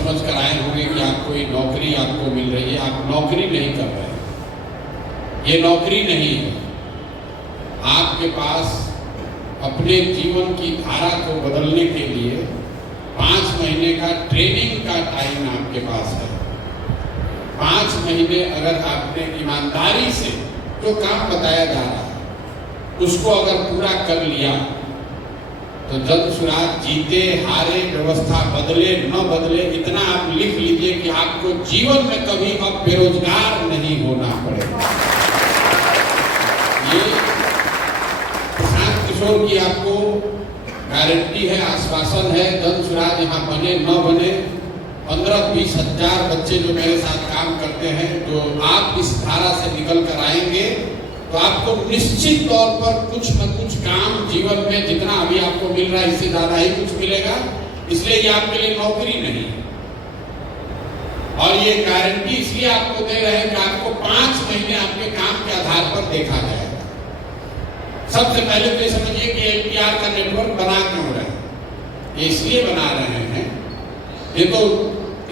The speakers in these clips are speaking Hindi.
समझ कर आए होंगे कि आपको ये नौकरी आपको मिल रही है। आप नौकरी नहीं कर रहे, ये नौकरी नहीं है। आपके पास अपने जीवन की धारा को बदलने के लिए 5 महीने का ट्रेनिंग का टाइम आपके पास है। 5 महीने अगर आपने ईमानदारी से जो काम बताया जा रहा है उसको अगर पूरा कर लिया तो जल्द सुराग जीते हारे, व्यवस्था बदले न बदले, इतना आप लिख लीजिए कि आपको जीवन में कभी अब बेरोजगार नहीं होना पड़ेगा। ये प्रशांत किशोर की आपको गारंटी है, आश्वासन है। जल्द सुराग यहाँ बने न बने, 15-20 हजार बच्चे जो मेरे साथ काम करते हैं, जो आप इस धारा से निकल कर आएंगे तो आपको निश्चित तौर पर कुछ न कुछ काम जीवन में जितना अभी आपको मिल रहा है इससे ज्यादा ही कुछ मिलेगा। इसलिए ये आपके लिए नौकरी नहीं, और ये गारंटी इसलिए आपको दे रहे हैं कि आपको 5 महीने आपके काम के आधार पर देखा जाएगा। सबसे पहले तो ये समझिए कि एलपीआर का नेटवर्क बना क्यों रहे हैं? ये इसलिए बना रहे हैं, ये तो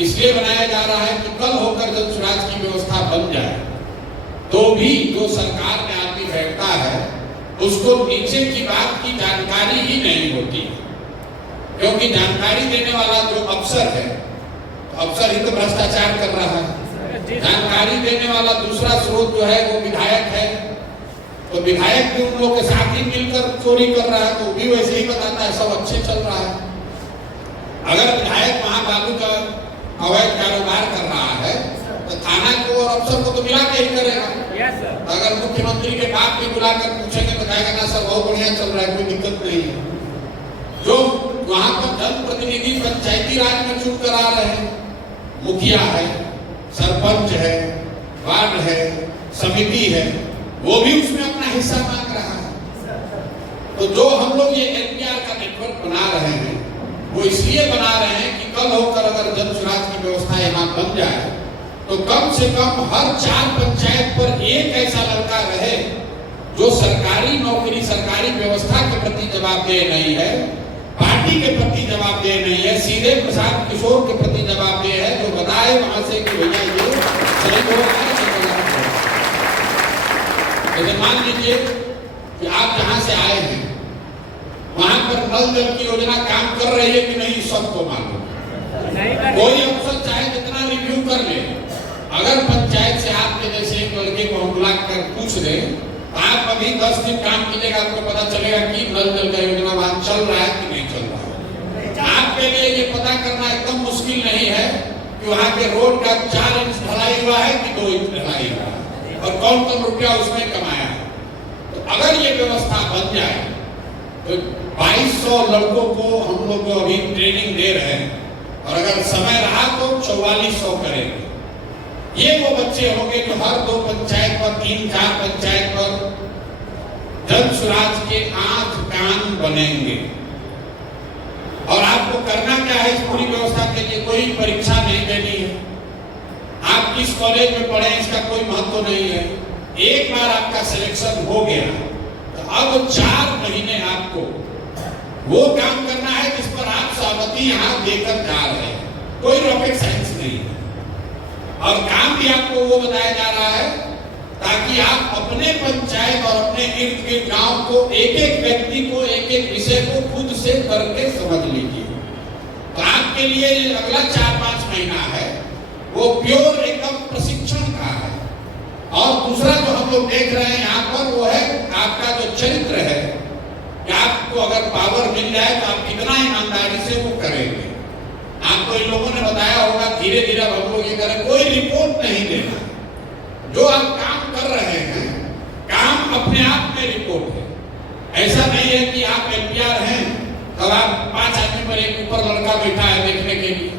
इसलिए बनाया जा रहा है कि कल होकर जब स्वराज की व्यवस्था बन जाए तो भी जो सरकार में आदमी बैठता है उसको नीचे की बात की जानकारी ही नहीं होती, क्योंकि जानकारी देने वाला जो अफसर है, तो अफसर ही तो भ्रष्टाचार कर रहा है। जानकारी देने वाला दूसरा स्रोत जो है वो विधायक है, तो विधायक भी उन लोगों के साथ ही मिलकर चोरी कर रहा है, तो भी वैसे ही बताता है सब अच्छे चल रहा है। अगर विधायक वहां बालू का अवैध कारोबार कर रहा है तो थाना को और अफसर को तो मिला के ही करेगा। अगर मुख्यमंत्री के बाप भी बुलाकर पूछेंगे तो कहेगा ना सर बहुत बढ़िया चल रहा है, कोई दिक्कत नहीं है। जो वहां पर जनप्रतिनिधि पंचायती राज में चुन कर आ रहे हैं, मुखिया है, सरपंच है, वार्ड है, समिति है, वो भी उसमें अपना हिस्सा मांग रहा है। तो जो हम लोग ये एलपीआर का नेटवर्क बना रहे हैं वो इसलिए बना रहे हैं कि कल होकर अगर जन सुराज की व्यवस्था यहाँ बन जाए तो कम से कम हर 4 पंचायत पर एक ऐसा लड़का रहे जो सरकारी नौकरी, सरकारी व्यवस्था के प्रति जवाबदेह नहीं है, पार्टी के प्रति जवाबदेह नहीं है, सीधे प्रशांत किशोर के प्रति जवाबदेह है, जो बताए वहां से कि भैया ये सही हो रहा है। जैसे मान लीजिए कि आप जहां से आए हैं वहां पर नल जल की योजना काम कर रही है कि नहीं, सबको मालूम। कोई अफसर चाहे जितना रिव्यू कर ले, अगर पंचायत से आपके जैसे एक लड़के को हम बुला कर पूछ ले, आप अभी 10 दिन काम कीजिएगा, आपको पता चलेगा कि नल जल का योजना वहां चल रहा है कि नहीं चल रहा है। आपके लिए ये पता करना एकदम मुश्किल नहीं है कि वहां के रोड का 4 इंच ढलाई हुआ है कि 2 इंच ढलाई हुआ है और कौन रुपया उसमें कमाया है। तो अगर ये व्यवस्था बन जाए तो 2200 लड़कों को हम लोग अभी ट्रेनिंग दे रहे हैं, और अगर समय रहा तो 4400 करेंगे। ये वो बच्चे होंगे जो हर 2 पंचायत पर, 3-4 पंचायत पर जन सुराज के आंख कान बनेंगे। और आपको करना क्या है इस पूरी व्यवस्था के लिए? कोई परीक्षा नहीं देनी है, आप किस कॉलेज में पढ़े इसका कोई महत्व नहीं है। एक बार आपका सिलेक्शन हो गया तो अब 4 महीने आपको वो काम करना है जिस पर आप सहमति यहाँ देकर जा रहे हैं। कोई रॉकेट साइंस नहीं है, और काम भी आपको वो बताया जा रहा है ताकि आप अपने पंचायत और अपने इर्द गिर्द गांव को, एक एक व्यक्ति को, एक एक विषय को खुद से करके समझ लीजिए। तो आपके लिए अगला 4-5 महीना है वो प्योर एकदम प्रशिक्षण का है। और दूसरा जो हम लोग देख रहे हैं यहाँ पर वो है आपका जो चरित्र है, कि आपको अगर पावर मिल जाए तो आप कितना ईमानदारी से वो करेंगे। आपको इन लोगों ने बताया होगा धीरे धीरे हम लोग ये करें, कोई रिपोर्ट नहीं देना। जो आप काम कर रहे हैं, काम अपने आप में रिपोर्ट है। ऐसा नहीं है कि आप एलपीआर हैं तब आप 5 आदमी पर एक ऊपर लड़का बैठा है देखने के लिए।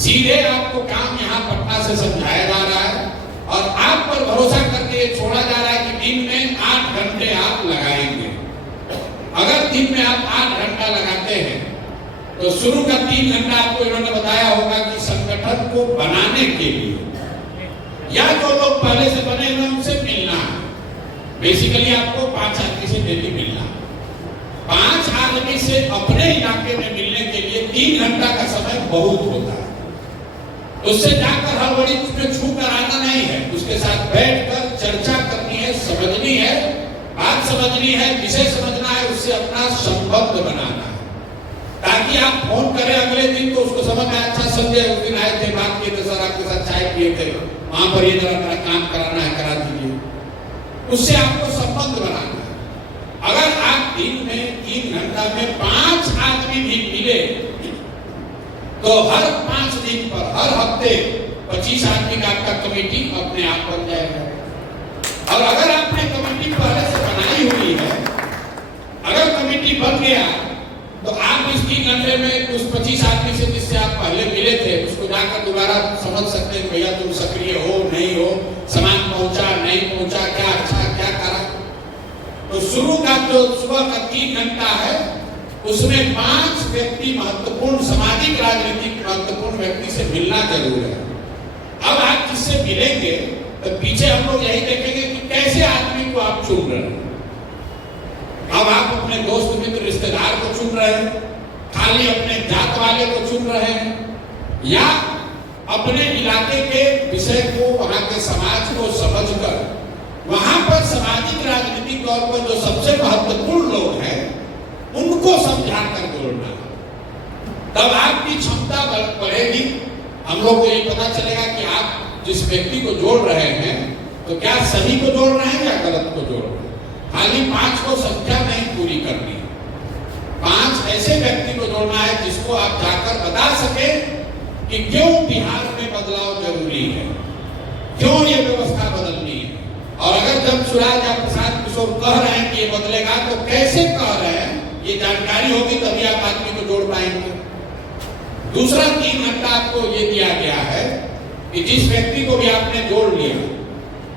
सीधे आपको काम यहाँ पटना से समझाया जा रहा है और आप पर भरोसा करके ये छोड़ा जा रहा है कि दिन में 8 घंटे आप लगाएंगे। अगर दिन में आप 8 घंटा लगाते हैं तो शुरू का 3 घंटा आपको इन्होंने बताया होगा कि संगठन को बनाने के लिए या जो लोग पहले से बने हुए उनसे मिलना है। बेसिकली आपको 5 आदमी से डेली मिलना, 5 आदमी से अपने इलाके में मिलने के लिए 3 घंटा का समय बहुत होता है। उससे जाकर हड़बड़ी उसमें छू कर आना नहीं है, उसके साथ बैठकर चर्चा करनी है, समझनी है, बात समझनी है, विषय समझना है, उससे अपना संबंध बनाना है, ताकि आप फोन करें अगले दिन तो उसको समझ में अच्छा समझे, उस दिन आए थे, बात किए थे, सर आपके साथ चाय पिए थे, वहां पर ये जरा मेरा काम कराना है, करा दीजिए। उससे आपको संबंध बनाना है। अगर आप दिन में 3 घंटा में 5 आदमी भी मिले तो हर 5 दिन पर हर हफ्ते 25 आदमी का आपका कमेटी अपने आप बन जाएगा। और अगर आपने कमेटी पहले से बनाई हुई है, अगर कमेटी बन गया तो आप इस 3 घंटे में उस 25 आदमी से जिससे आप पहले मिले थे उसको जाकर दोबारा समझ सकते हैं, भैया तुम सक्रिय हो नहीं हो, सामान पहुंचा नहीं पहुंचा, क्या अच्छा क्या करा। तो शुरू का जो सुबह का 3 घंटा है उसमें 5 व्यक्ति महत्वपूर्ण, सामाजिक राजनीतिक महत्वपूर्ण व्यक्ति से मिलना जरूर है। अब आप जिससे मिलेंगे तो पीछे हम लोग यही देखेंगे कि कैसे आदमी को आप चुन रहे हैं। अब आप अपने दोस्त मित्र रिश्तेदार को चुन रहे हैं, खाली अपने जात वाले को चुन रहे हैं, या अपने इलाके के विषय को, वहां के समाज को समझकर वहां पर सामाजिक राजनीतिक तौर पर जो सबसे महत्वपूर्ण लोग हैं उनको समझा कर जोड़ना, तब आपकी क्षमता बढ़ेगी। हम लोग को ये पता चलेगा कि आप जिस व्यक्ति को जोड़ रहे हैं तो क्या सही को जोड़ रहे हैं या गलत को जोड़ रहे हैं। खाली 5 को संख्या नहीं पूरी करनी, 5 ऐसे व्यक्ति को जोड़ना है जिसको आप जाकर बता सके कि क्यों बिहार में बदलाव जरूरी है, क्यों ये व्यवस्था बदलनी है। और अगर जब सुराज या प्रसाद किशोर कह रहे हैं कि ये बदलेगा तो कैसे कह रहे हैं, ये जानकारी होगी तभी आप आदमी को जोड़ पाएंगे। दूसरा 3 घंटा आपको ये दिया गया है कि जिस व्यक्ति को भी आपने जोड़ लिया,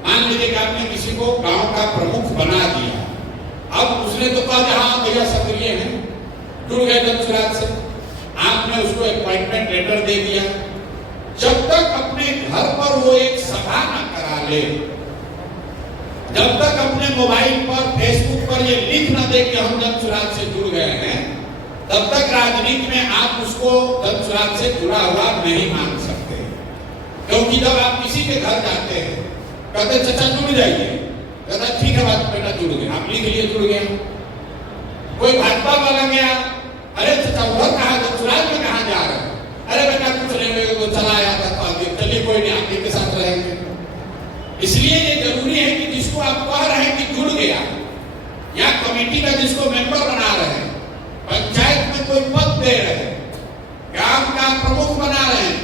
मान लीजिए कि आपने किसी को गांव का प्रमुख बना दिया, अब उसने तो कहा हाँ भैया सक्रिय है, जुड़ गए जनसुराज से, आपने उसको अपॉइंटमेंट लेटर दे दिया। जब तक अपने घर पर वो एक सभा न करा ले, जब तक अपने मोबाइल पर फेसबुक पर ये लिख न दे कि हम जनसुराज से जुड़ गए हैं, तब तक राजनीति में आप उसको जनसुराज से जुड़ा हुआ नहीं मान सकते। क्योंकि जब आप किसी के घर जाते हैं कहते चाचा जुड़ जाइए, कहता ठीक है बात बेटा जुड़ गए, आप लिख लिए जुड़ गए। कोई भाजपा वाला गया, अरे चाचा उधर कहाँ जनसुराज में कहाँ जा रहे हैं, अरे बेटा कुछ नहीं, मेरे को चला आया था तो आगे चलिए कोई नहीं, आगे के साथ रहेंगे। इसलिए ये जरूरी है कि जिसको आप कह रहे हैं कि जुड़ गया, या कमेटी का जिसको मेंबर बना रहे हैं, पंचायत में कोई पद दे रहे हैं, ग्राम का प्रमुख बना रहे हैं,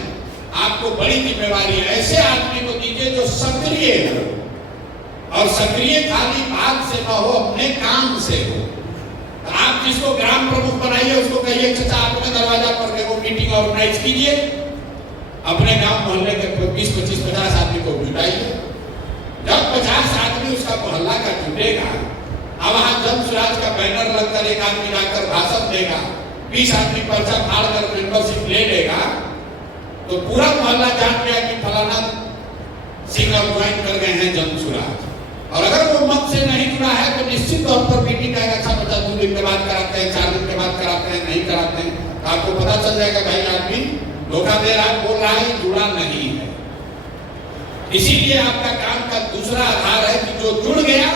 आपको बड़ी जिम्मेवारी है ऐसे आदमी को दीजिए जो सक्रिय हो, और सक्रिय खाली बात से न हो, अपने काम से हो। आप जिसको ग्राम प्रमुख बनाइए उसको कहिए चाचा अपने दरवाजा पर देखो मीटिंग ऑर्गेनाइज कीजिए, अपने गांव मोहल्ले के 20, 25, 50 आदमी को जुटाइए। जब 50 आदमी उसका मोहल्ला का जुटेगा, अब वहां जनसुराज का बैनर लगकर एक आदमी जाकर भाषण देगा, 20 आदमी पर्चा फाड़ कर मेंबरशिप ले लेगा, तो पूरा मोहल्ला जान गया कि फलाना सिंह ज्वाइन कर गए हैं जनसुराज। और अगर वो मत से नहीं जुड़ा है तो निश्चित तौर पर मीटिंग का अच्छा बच्चा 2 दिन के बाद कराते हैं, 4 दिन के बाद कराते हैं, नहीं कराते हैं, तो आपको पता चल जाएगा भाई आदमी धोखा दे रहा है, बोल रहा है, जुड़ा नहीं है। इसीलिए आपका काम का दूसरा आधार है कि जो जुड़ गया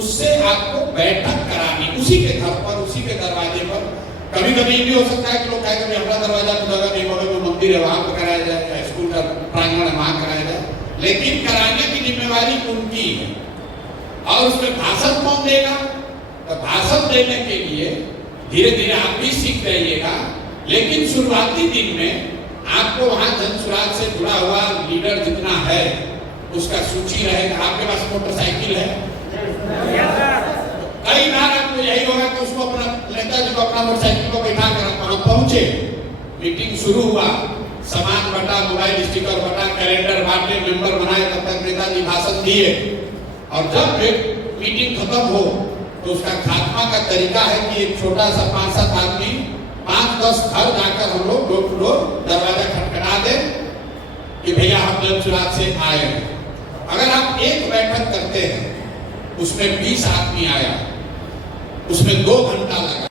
उससे आपको बैठक करानी, उसी के घर पर, उसी के दरवाजे पर। कभी कभी भी हो सकता है कि लोग कहें कि हमारा दरवाजा तो जगह नहीं, बगल में मंदिर है वहां पर कराया जाए, या स्कूल का प्रांगण है वहां कराया जाए, लेकिन कराने की जिम्मेवारी उनकी है। और उसमें भाषण कौन देगा, तो भाषण देने के लिए धीरे धीरे आप भी सीख रहिएगा, लेकिन शुरुआती दिन में आपको वहां जनसुराज से जुड़ा हुआ लीडर जितना है उसका सूची रहेगा। आपके पास मोटरसाइकिल है, कई बार आपको यही होगा कि उसको अपना नेता जी को अपना मोटरसाइकिल को बैठा कर वहां पहुंचे, मीटिंग शुरू हुआ, सामान बटा, मोबाइल स्टिकर बटा, कैलेंडर बांटे, मेंबर बनाए, तब तक नेताजी भाषण दिए, और जब मीटिंग खत्म हो तो उसका खात्मा का तरीका है कि एक छोटा सा 5-7 आदमी 5-10 घर जाकर हम लोग डोर टू डोर दरवाजा खटखटा दे कि भैया हम जनसुराज से आए हैं। अगर आप एक बैठक करते हैं उसमें 20 आदमी आया, उसमें 2 घंटा लगा,